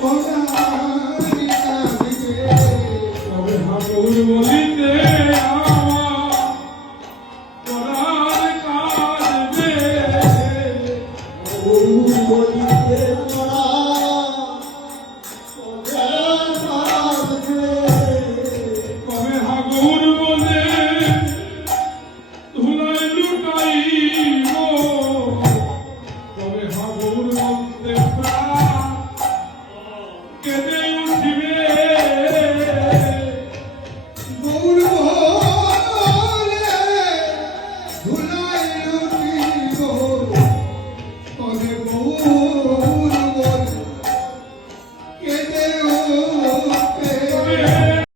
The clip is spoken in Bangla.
তবে হাগুর বলিতে আমার কাঁদবে তবে হাগুর বলে ধুলাই লুটাইব তবে হাগুর মধ্যে প্রাণ কেঁদে